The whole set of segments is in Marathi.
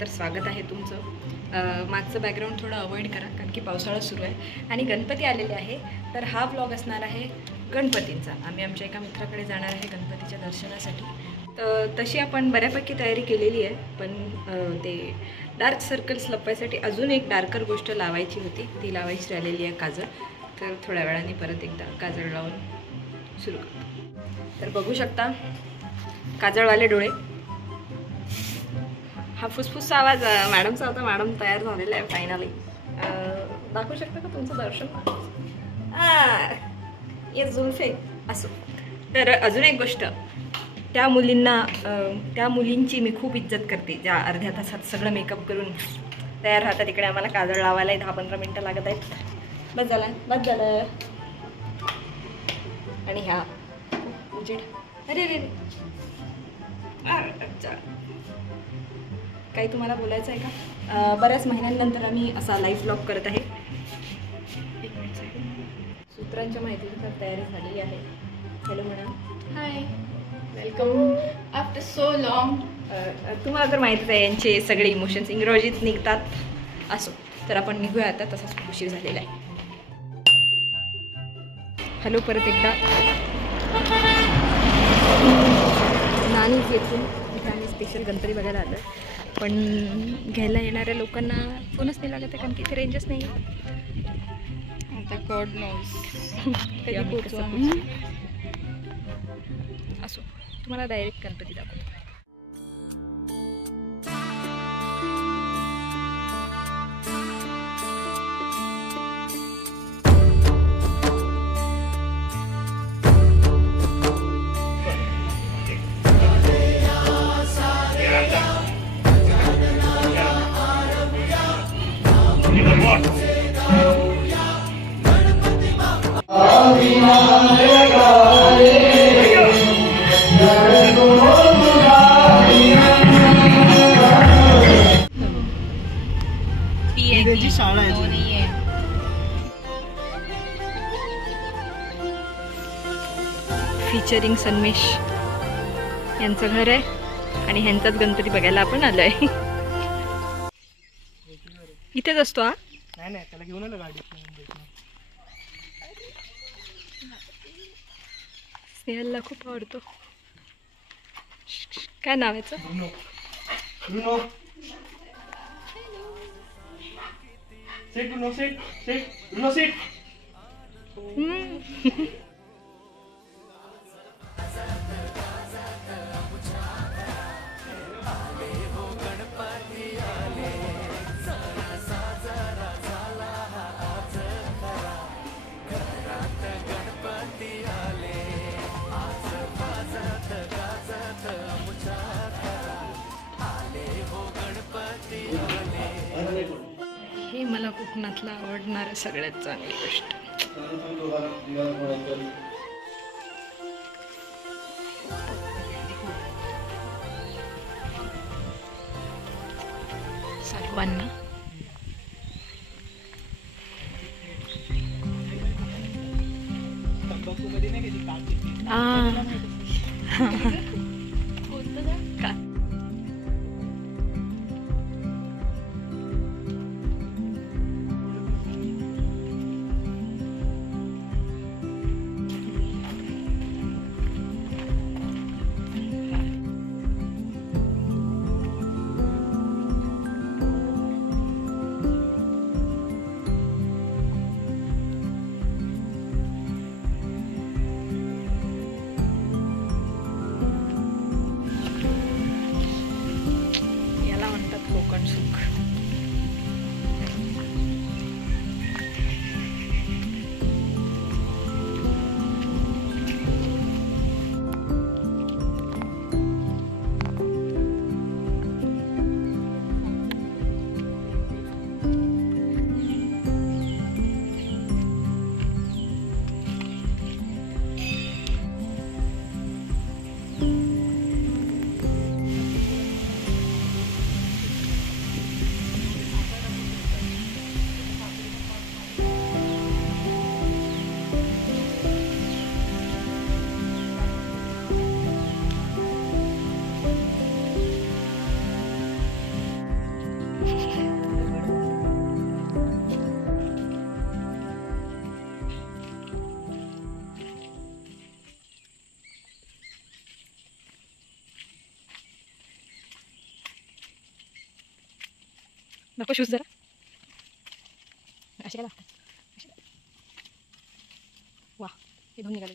तर स्वागत आहे तुमचं. मागचं बॅकग्राऊंड थोडं अवॉइड करा कारण की पावसाळा सुरू आहे आणि गणपती आलेले आहे. तर हा व्लॉग असणार आहे गणपतींचा. आम्ही आमच्या एका मित्राकडे जाणार आहे गणपतीच्या दर्शनासाठी. तर तशी आपण बऱ्यापैकी तयारी केलेली आहे, पण ते डार्क सर्कल्स लपवायसाठी अजून एक डार्कर गोष्ट लावायची होती, ती लावायची राहिलेली आहे काजळ. तर थोड्या वेळाने परत एकदा काजळ लावून सुरू करतो. तर बघू शकता काजळवाले डोळे. हा फुसफुसचा आवाज मॅडमचा होता. मॅडम तयार झालेला आहे फायनली. दाखवू शकता का तुमचं दर्शन? ये जुल्फे असो. तर अजून एक गोष्ट, त्या मुलींची मी खूप इज्जत करते ज्या अर्ध्या तासात सगळं मेकअप करून तयार राहतात. इकडे आम्हाला काजळ लावायला 10-15 मिनटं लागत आहेत. बस झालं. आणि ह्या उजेड. अरे अच्छा, काही तुम्हाला बोलायचं आहे का? बऱ्याच महिन्यांनंतर आम्ही असा लाईव्ह व्लॉग करत आहे. सूत्रांच्या माहितीनुसार तयारी झालेली आहे. Hello madam. Hi, welcome after so long. तुम्हाला तर माहितीच आहे यांचे सगळे इमोशन्स इंग्रजीत निघतात. असो, तर आपण निघूया आता, तसाच खूप उशीर झालेला आहे. हॅलो परत एकदा. नानीच येथून इथे आम्ही स्पेशल गणपती बघायला आलो, पण घ्यायला येणाऱ्या लोकांना फोनच नाही लागत आहे कारण की इथे रेंजच नाही. आता गॉड नोज कधी पोहोचू. असो, तुम्हाला डायरेक्ट गणपती दाखवतो. फीचरिंग सन्मेश यांचं घर आहे आणि ह्यांचाच गणपती बघायला आपण आलोय. इथेच असतो हा. नाही, त्याला घेऊन आलं गाडी. स्नेहलला खूप आवडतो. काय नाव याचं? Bruno. Sit, Bruno, sit. Bruno, sit. हे मला कोकणातला आवडणारं सगळ्यात चांगली गोष्ट. सर्वांना नको शूज जरा असे काय लागतात. वा हे दोन निघाले.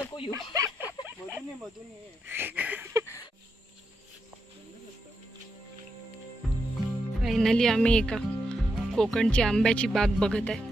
नको येऊ. फायनली आम्ही एका कोकणची आंब्याची बाग बघत आहे.